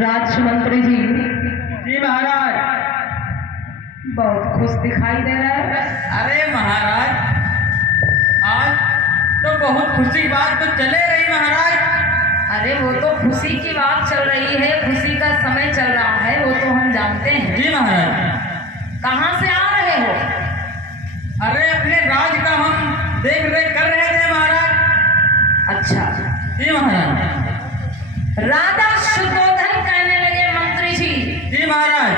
राजमंत्री जी। जी महाराज। बहुत खुश दिखाई दे रहा है। अरे महाराज, आज तो बहुत खुशी की बात तो चले रही महाराज। अरे वो तो खुशी की बात चल रही है, खुशी का समय चल रहा है, वो तो हम जानते हैं। जी महाराज। कहाँ से आ रहे हो? अरे अपने राज का हम देख रेख कर रहे थे महाराज। अच्छा। जी महाराज। राजा शुद्धोधन कहने लगे मंत्री जी। जी महाराज।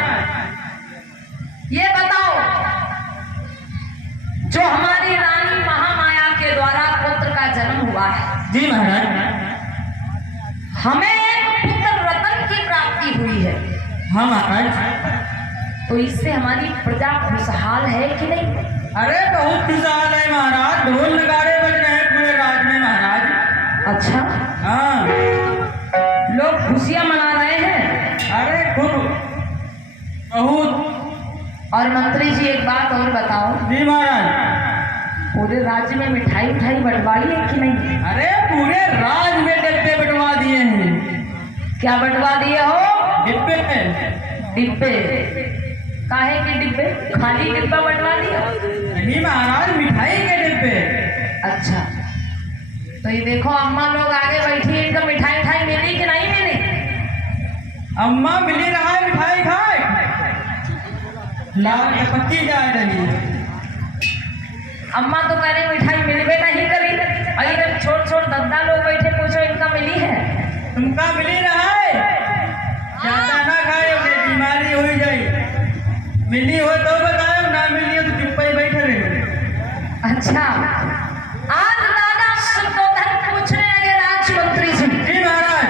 ये बताओ, जो हमारी रानी महामाया के द्वारा पुत्र का जन्म हुआ है। जी महाराज। हमें एक पुत्र रतन की प्राप्ति हुई है। हाँ महाराज। तो इससे हमारी प्रजा खुशहाल है कि नहीं? अरे बहुत खुशहाल है महाराज, ढोल नगाड़े बज रहे हैं पूरे राज में महाराज। अच्छा। हाँ, लोग खुशियां मना रहे हैं। अरे खूब बहुत। और मंत्री जी एक बात और बताओ। जी महाराज। पूरे राज्य में मिठाई उठाई बंटवाई है कि नहीं? अरे पूरे राज में डिब्बे बंटवा दिए हैं। क्या बंटवा दिए हो? डिब्बे। डिब्बे? काहे के डिब्बे? खाली डिब्बा बंटवा दिया? नहीं महाराज, मिठाई के डिब्बे। अच्छा, तो ये देखो अम्मा लोग आगे बैठी है, इनको मिठाई उठाई मिली कि नहीं मिली? अम्मा मिली रहा है मिठाई खाए, लाल पक्की जा रही है। अम्मा तो कह रही मिठाई मिलवे नहीं करी, और इधर छोट छोट दद्दा लोग बैठे, पूछो इनका मिली है? तुमका मिली रहा है, ज्यादा ना खाए, बीमारी हो जाए। मिली हो तो बताओ, ना मिली हो तो चुप ही बैठे रहे। अच्छा, आज राजा शुद्धोधन पूछने लगे राजमंत्री से। जी महाराज।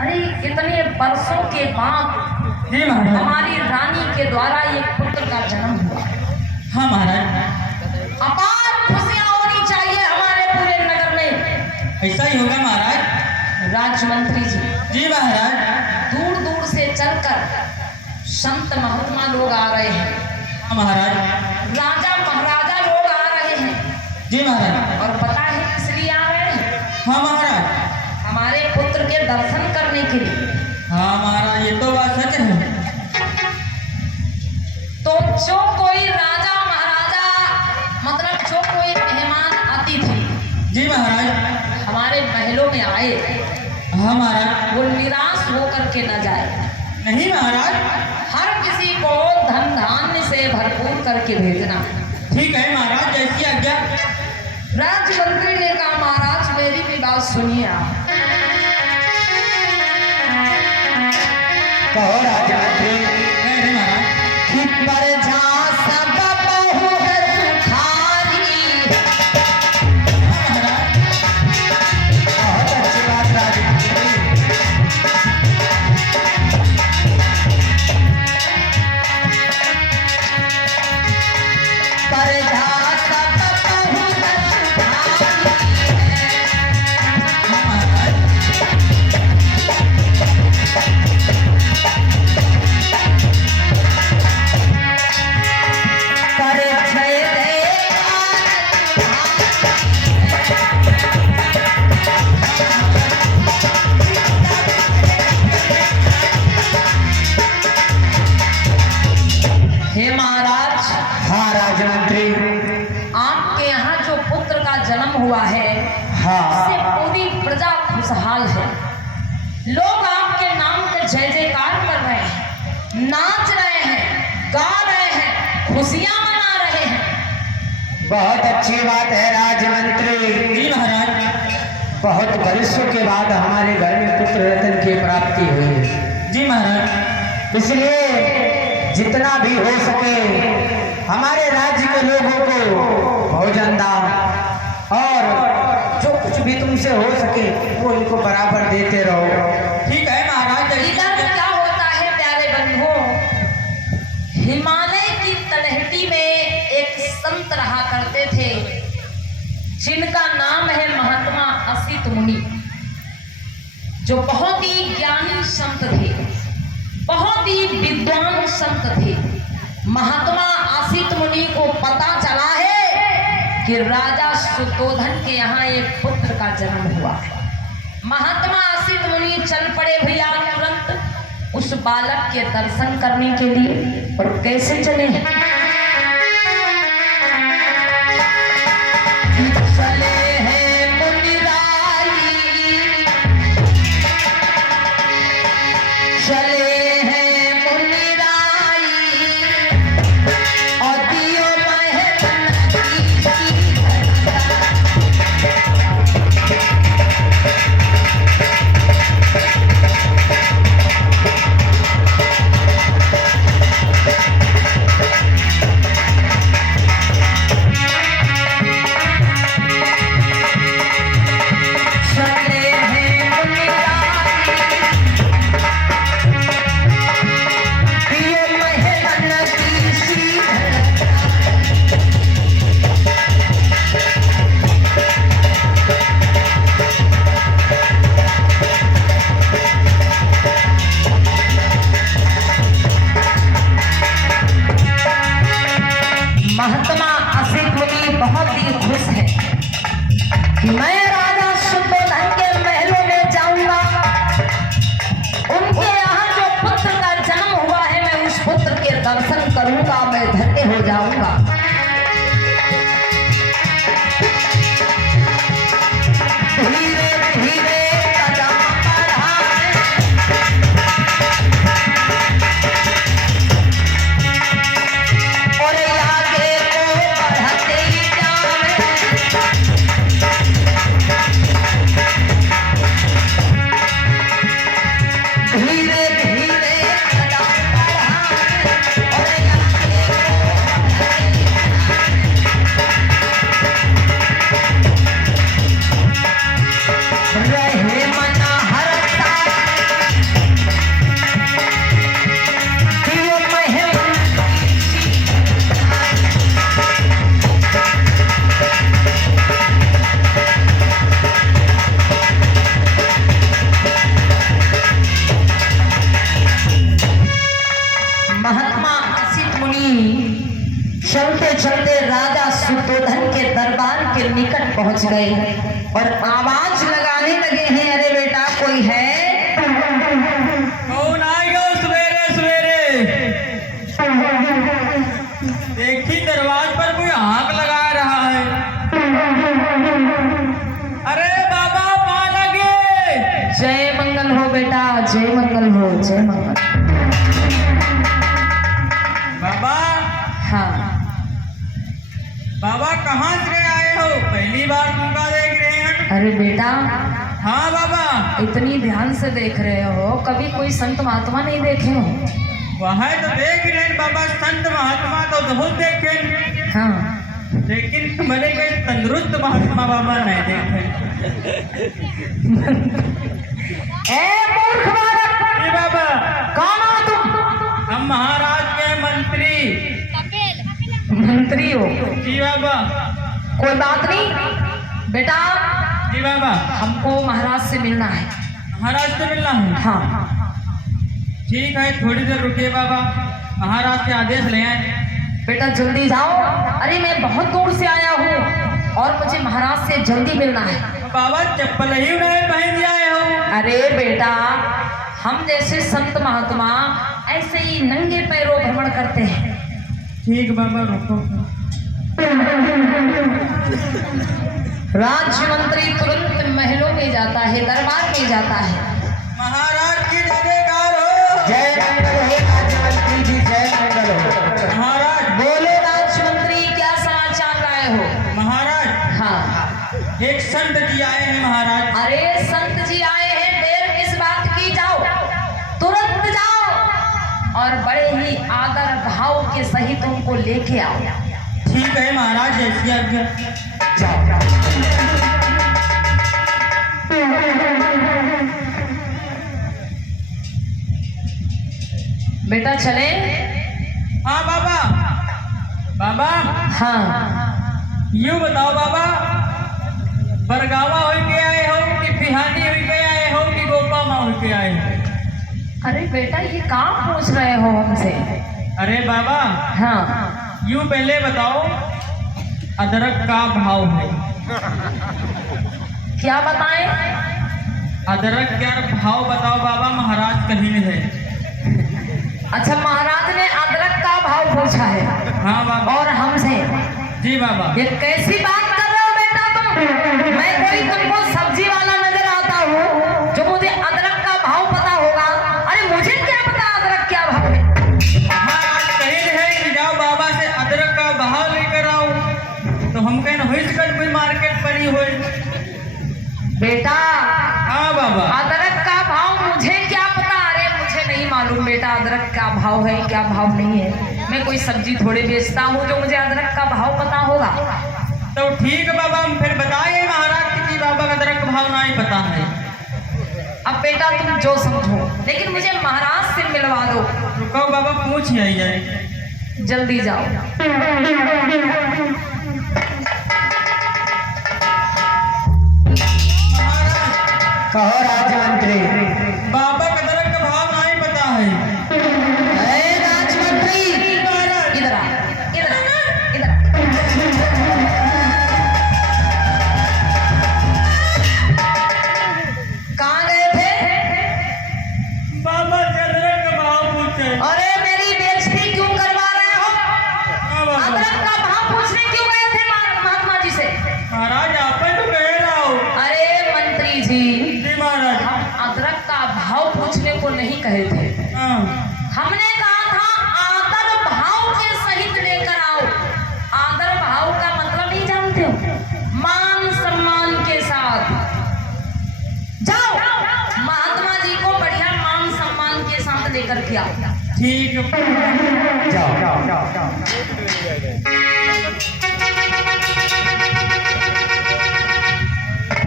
अरे इतने वर्षों के बाद जी महाराज, हमारी रानी के द्वारा एक पुत्र का जन्म हुआ। हाँ महाराज। अपार खुशियां होनी चाहिए हमारे पूरे नगर में। ऐसा ही होगा महाराज। राजमंत्री जी। जी महाराज। दूर दूर से चलकर संत महात्मा लोग आ रहे हैं। हाँ महाराज। राजा महाराजा लोग आ रहे हैं। जी महाराज। और पता है किस लिए आ रहे हैं? हाँ महाराज। हमारे पुत्र के दर्शन करने के लिए। हाँ महाराज, ये तो बात सच है। तो जो कोई राजा महाराजा, मतलब जो कोई मेहमान अतिथि जी महाराज हमारे महलों में आए, हाँ महाराज, वो निराश होकर के न जाए। नहीं महाराज, हर किसी को धन धान्य से भरपूर करके भेजना। ठीक है महाराज, जैसी आज्ञा। राजमंत्री ने कहा महाराज मेरी भी बात सुनिए आप। कहो राजमंत्री। नहीं महाराज। हे महाराज। हाँ राजमंत्री। आपके यहाँ जो पुत्र का जन्म हुआ है, हाँ, इससे पूरी प्रजा खुशहाल है। लोग आपके नाम के जय जयकार कर रहे हैं, नाच रहे हैं, गा रहे हैं, खुशियां मना रहे हैं। बहुत अच्छी बात है राजमंत्री। जी महाराज। बहुत वर्षों के बाद हमारे घर में पुत्र रत्न की प्राप्ति हुई है। जी महाराज। इसलिए जितना भी हो सके हमारे राज्य के लोगों को भोजन दान और जो कुछ भी तुमसे हो सके वो इनको बराबर देते रहो। ठीक है महाराज। इधर क्या होता है प्यारे बंधुओं, हिमालय की तलहटी में एक संत रहा करते थे, जिनका नाम है महात्मा असित मुनि, जो बहुत ही ज्ञानी संत थे, बहुत ही विद्वान संत थे। महात्मा असित मुनि को पता चला है कि राजा शुद्धोधन के यहाँ एक पुत्र का जन्म हुआ। महात्मा असित मुनि चल पड़े भैया तुरंत उस बालक के दर्शन करने के लिए। और कैसे चले? चले हैं मुनिराई, चले हैं मुनिराई, और दियो महात्मा असित मुनि बहुत ही खुश है कि मैं राजा शुद्धोधन के महलों में जाऊंगा। उनके यहाँ जो पुत्र का जन्म हुआ है, मैं उस पुत्र के दर्शन करूंगा, मैं धन्य हो जाऊंगा। धीरे धीरे कदम बढ़ाए, और आगे को बढ़ते जाए। धीरे धीरे कदम बढ़ाए, और आगे को रहे मना हरता, दियो महल महात्मा असित मुनि चलते चलते राजा शुद्धोधन के दरबार के निकट पहुंच गए और आवाज लगाने लगे हैं, अरे बेटा कोई है? कौन आएगा सवेरे सवेरे? देखी दरवाजे पर कोई आग लगा रहा है। अरे बाबा पाँ लगे। जय मंगल हो बेटा, जय मंगल हो, जय मंगल। बाबा, हाँ बाबा कहाँ से आए हो? पहली बार तुमका देख रहे हैं। अरे बेटा, हाँ बाबा। इतनी ध्यान से देख रहे हो, कभी कोई संत महात्मा नहीं देखे हो? वह तो देख रहे हैं बाबा, संत महात्मा तो बहुत देखे, हाँ, लेकिन तुम्हारे के तंदुरुस्त महात्मा बाबा नहीं देखे। ए मूर्ख बालक! जी बाबा। कौन हो तुम? हम महाराज के मंत्री। मंत्री हो? जी बाबा। कोई बात नहीं बेटा, जी बाबा। हमको महाराज से मिलना है। महाराज से मिलना है? हाँ ठीक है, थोड़ी देर रुकिए बाबा, महाराज के आदेश ले आए। बेटा जल्दी जाओ। अरे मैं बहुत दूर से आया हूँ और मुझे महाराज से जल्दी मिलना है। बाबा चप्पल ही नहीं पहन आए हो। अरे बेटा, हम जैसे संत महात्मा ऐसे ही नंगे पैरों भ्रमण करते हैं। ठीक बाबा, रुको। राज्य मंत्री तुरंत महलों में जाता है, दरबार में जाता है। महाराज की जयकार हो। जय मंगल हो राज्य मंत्री जी, जय मंगल हो। महाराज। बोलो राज्य मंत्री, क्या समाचार लाए हो? महाराज, हाँ, एक संत जी आए हैं महाराज। अरे संत जी आए हैं, देर किस बात की? जाओ, तुरंत जाओ और बड़े ही आदर भाव के सहित उनको लेके आओ। ठीक है महाराज, जैसी आज्ञा। बेटा चले? हाँ बाबा। बाबा, हाँ, यूँ बताओ बाबा, बरगावा हो के आए हो कि पिहानी हो के आए हो कि गोपा माँ हो के आए हो? अरे बेटा ये काम पूछ रहे हो हमसे? अरे बाबा, हाँ, यूँ पहले बताओ, अदरक का भाव है? क्या बताएं? अदरक का भाव बताओ बाबा, महाराज कहीं है। अच्छा, महाराज ने अदरक का भाव पूछा है हाँ बाबा। और हमसे जी बाबा। ये कैसी बात कर रहे हो बेटा तुम? मैं कोई तुमको सब्जी वाला नजर आता हूँ जो मुझे अदरक का भाव पता होगा? अरे मुझे क्या पता अदरक क्या भाव है? महाराज कही है कि जाओ बाबा से अदरक का भाव लेकर आओ, तो हम कहना हुई कोई मार्केट पड़ी हो। बेटा हाँ बाबा। अदरक का भाव मुझे क्या पता? अरे मुझे नहीं मालूम बेटा अदरक का भाव है क्या भाव नहीं है। मैं कोई सब्जी थोड़ी बेचता हूँ जो मुझे अदरक का भाव पता होगा। तो ठीक है बाबा, हम फिर बताइए महाराज की बाबा का अदरक का भाव नहीं पता है। अब बेटा तुम जो समझो, लेकिन मुझे महाराज से मिलवा दो। रुको बाबा, पूछ आई जाए। जल्दी जाओ। कहो राजमंत्री। बाबा का अदरक का भाव नहीं पता है। ए राजमंत्री, इधर आ, इधर आ, इधर आ। कहाँ गए थे? बाबा से अदरक का भाव पूछे। अरे मेरी बेइज्जती क्यों करवा रहे हो? हाँ बाबा। अदरक का भाव पूछने क्यों गए थे महात्मा जी से? महाराज आप तो कह रहा हो। अरे मंत्री जी, जी महाराज। हम अदरक का भाव पूछने को नहीं कहे थे। हाँ। हमने कहा था आदर भाव के सहित लेकर आओ। आदर भाव का मतलब नहीं जानते हो? मान सम्मान के साथ जाओ, महात्मा जी को बढ़िया मान सम्मान के साथ लेकर के आओ। ठीक है। जाओ।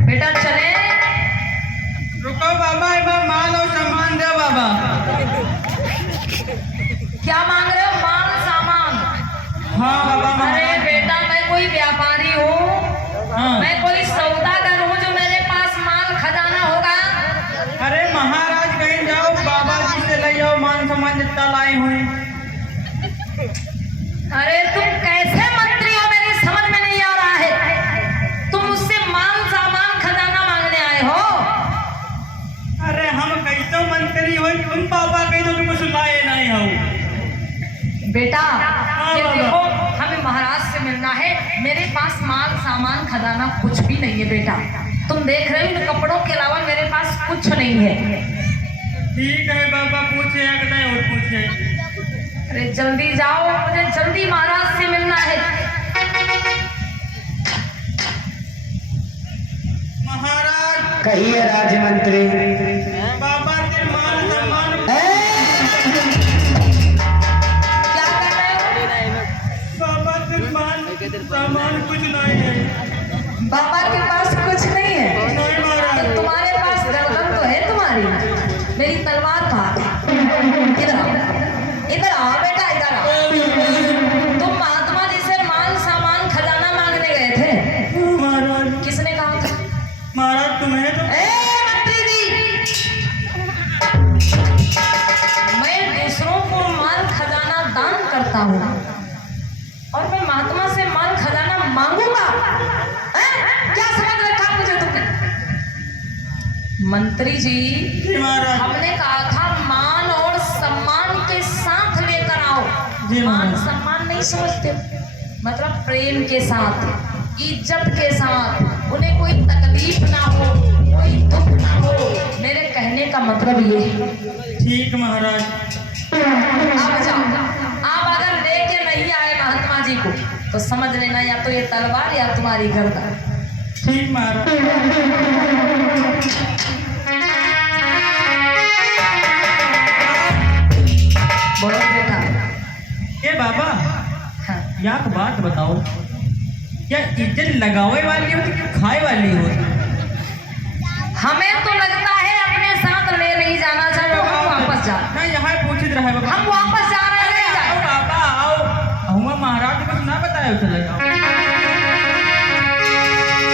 बेटा चले। रुको बाबा, एक बार माल और सामान दो बाबा। क्या मांग रहे हो? मान सामान? हाँ बाबा। अरे बेटा मैं कोई व्यापारी हूँ, हाँ। मैं कोई सौदागर हूँ जो मेरे पास माल खजाना होगा? अरे महाराज कहीं जाओ, बाबा जी से ले जाओ मान सम्मान जितना लाए हुए। अरे तुम कैसे मंत्री हो मेरी समझ में नहीं आ रहा है। तुम उससे मान सामान खजाना मांगने आए हो? अरे हम कैसे मंत्री हो, तुम पापा कहीं तो तुमको सुनाए नहीं हो। बेटा ये बाबा। देखो, हमें महाराज से मिलना है। मेरे पास माल सामान खजाना कुछ भी नहीं है बेटा। तुम देख रहे हो इन कपड़ों के अलावा मेरे पास कुछ नहीं है। ठीक है बाबा, पूछे और पूछे। अरे जल्दी जाओ, मुझे जल्दी महाराज से मिलना है। महाराज। कहिए राजमंत्री। बाबा के मान सम्मान। क्या कर रहे हो? बाबा के मान सामान कुछ नहीं है। बाबा के पास कुछ नहीं है? नहीं महाराज। तो तुम्हारे पास गर्दन तो है तुम्हारी। मेरी तलवार कहाँ है? इधर आओ, इधर आओ बेटा, इधर आओ। तुम महात्मा जी से मान सामान खजाना मांगने गए थे? महाराज। किसने कहा था? महाराज तुम्हें तो। ए मंत्री जी, मैं दूसरों को माल खजाना दान करता हूँ और मैं महात्मा से माल खजाना मांगूंगा? क्या समझ रखा मुझे तुमने? मंत्री जी, जी महाराज। हमने कहा था मान और सम्मान के साथ लेकर आओ। जी मान महाराज। सम्मान नहीं समझते, मतलब प्रेम के साथ, इज्जत के साथ, उन्हें कोई तकलीफ ना हो, कोई दुख ना हो। मेरे कहने का मतलब ये है। ठीक महाराज। अब जाओ, आप अगर लेके नहीं आए महात्मा जी को तो समझ लेना या तो ये तलवार या तुम्हारी गर्दन। ठीक महाराज। बोलो बेटा। ए बाबा, हाँ। एक बात बताओ, क्या इज्जत लगावे वाली होती कि खाए वाली होती? हमें तो लगता है अपने साथ ले नहीं जाना चाहिए, हम वापस जा। नहीं, यहाँ पूछित रहे बाबा। हम वापस जा रहे हैं, नहीं आओ जाए। बाबा आओ। हुआ महाराज को ना बताया चले जाओ।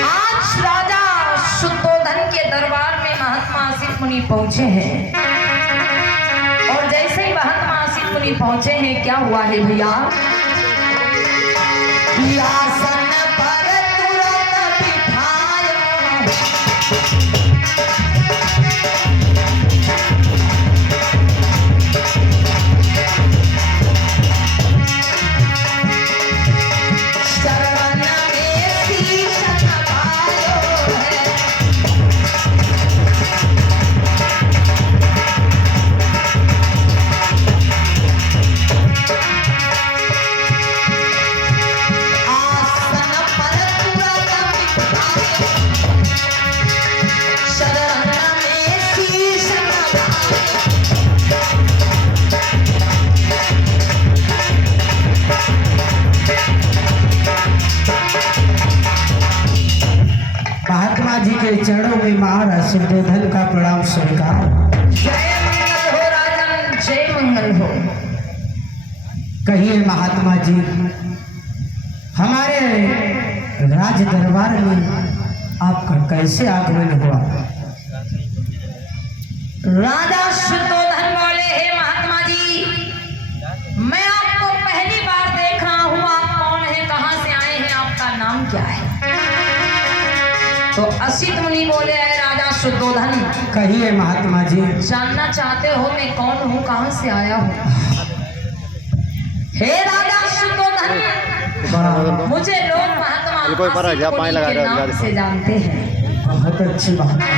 आज राजा शुद्धोधन के दरबार में महात्मा आसिफ मुनि पहुंचे हैं और जैसे ही महात्मा आसिफ मुनि पहुंचे हैं, क्या हुआ है भैया? आसन पर तुरंत बिठाया, चरणों में महाराज शुद्धोधन का प्रणाम स्वीकार। जय मंगल हो राजन, जय मंगल हो। कहिए महात्मा जी, हमारे राज दरबार में आपका कैसे आगमन हुआ? राजा शुद्धोधन बोले, हे महात्मा जी, मैं आपको पहली बार देख रहा हूँ। आप कौन है, कहाँ से आए हैं, आपका नाम क्या है? तो असित मुनि बोले, है राजा शुद्धोधन, कहिए महात्मा जी। जानना चाहते हो मैं कौन हूँ, कहाँ से आया हूँ? हे राजा शुद्धोधन, मुझे लोग महात्मा असित मुनि के नाम से जानते हैं। बहुत अच्छी बात है।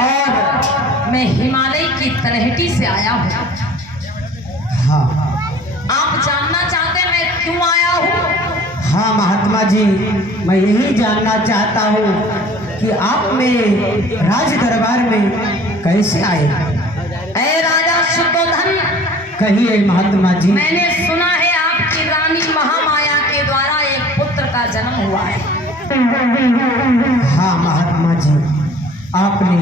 और मैं हिमालय की तलहटी से आया हूँ। हाँ आप जानना चाहते हैं मैं क्यों आया हूँ? हाँ महात्मा जी, मैं यही जानना चाहता हूँ कि आप मेरे राज दरबार में कैसे आए? ऐ राजा शुद्धोधन, कहिए महात्मा जी। मैंने सुना है आपकी रानी महामाया के द्वारा एक पुत्र का जन्म हुआ है। हाँ महात्मा जी, आपने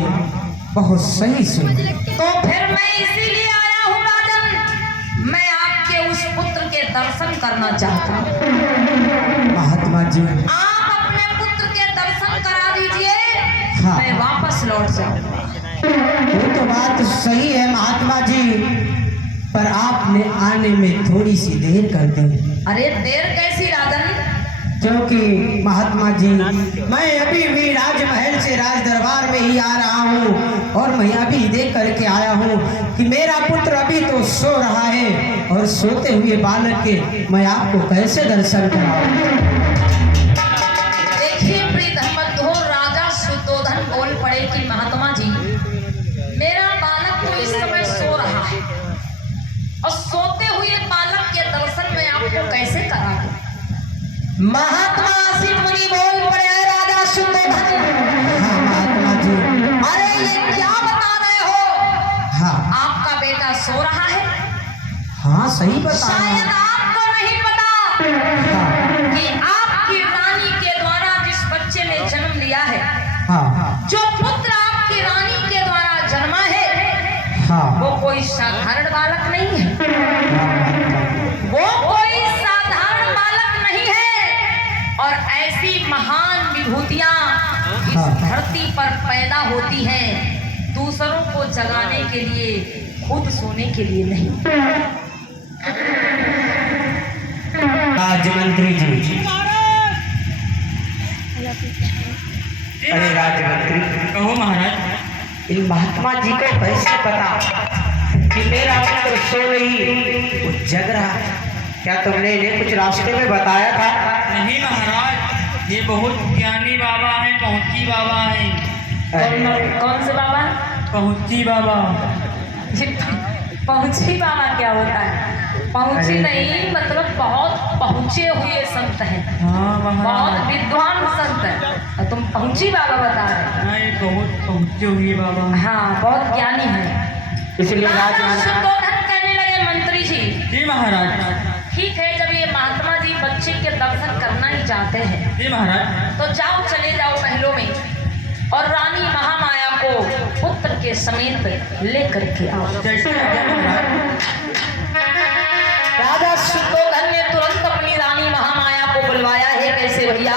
बहुत सही सुना। तो फिर मैं इसीलिए आया हूँ राजन, मैं आपके उस पुत्र के दर्शन करना चाहता हूँ। महात्मा जी, आप अपने पुत्र के दर्शन करा दीजिए, हाँ। मैं वापस लौट जाऊंगा। वो तो बात सही है महात्मा जी, पर आपने आने में थोड़ी सी देर कर दी। अरे देर कैसी राजन? क्योंकि महात्मा जी, मैं अभी भी राजमहल से राज दरबार में ही आ रहा हूँ और मैं अभी देख करके आया हूँ कि मेरा पुत्र अभी तो सो रहा है और सोते हुए बालक के मैं आपको कैसे दर्शन कराऊं? देखिए प्रिय धर्मध्वो, राजा शुद्धोधन बोल पड़े कि महात्मा जी, मेरा बालक तो इस समय सो रहा है और सोते हुए बालक के दर्शन मैं आपको कैसे करा दूं? महात्मा असित मुनि बोल पड़े, है राजा शुद्धोधन। हाँ महात्मा जी। अरे ये क्या बता रहे हो? हाँ आपका बेटा सो रहा है? हाँ सही बता रहा शायद हूं। आपको नहीं पता हाँ कि आपकी रानी के द्वारा जिस बच्चे ने जन्म लिया है, हाँ जो पुत्र आपकी रानी के द्वारा जन्मा है, हाँ वो कोई साधारण बालक नहीं है। वो कोई साधारण बालक नहीं है। और ऐसी महान विभूतियां इस धरती पर पैदा होती हैं दूसरों को जगाने के लिए, खुद सोने के लिए नहीं। राजमंत्री जी। अरे राजमंत्री, कहो महाराज। इन महात्मा जी को कैसे पता कि मेरा पुत्र सो नहीं, वो जग रहा है? क्या तुमने इन्हें कुछ रास्ते में बताया था? नहीं महाराज, ये बहुत ज्ञानी बाबा हैं, पहुंची बाबा हैं। कौन से बाबा? पहुंची बाबा। पहुंची बाबा क्या होता है? पहुंची नहीं, मतलब बहुत पहुंचे हुए संत हैं। हाँ बहुत महाराज। विद्वान संत है और तुम पहुंची बाबा बता रहे हो? हाँ, ये बहुत पहुंचे हुए बाबा। हाँ, बहुत ज्ञानी है। इसलिए राजा शुद्धोधन कहने लगे, मंत्री जी जी महाराज। ठीक है, जब ये महात्मा जी बच्चे के दर्शन करना ही चाहते हैं जी महाराज। तो जाओ, चले जाओ महलों में और रानी महामाया को पुत्र के समेत लेकर के आओ। जैसे आज्ञा महाराज। राजा शुद्धोधन ने तुरंत अपनी रानी महामाया को बुलवाया है। कैसे भैया?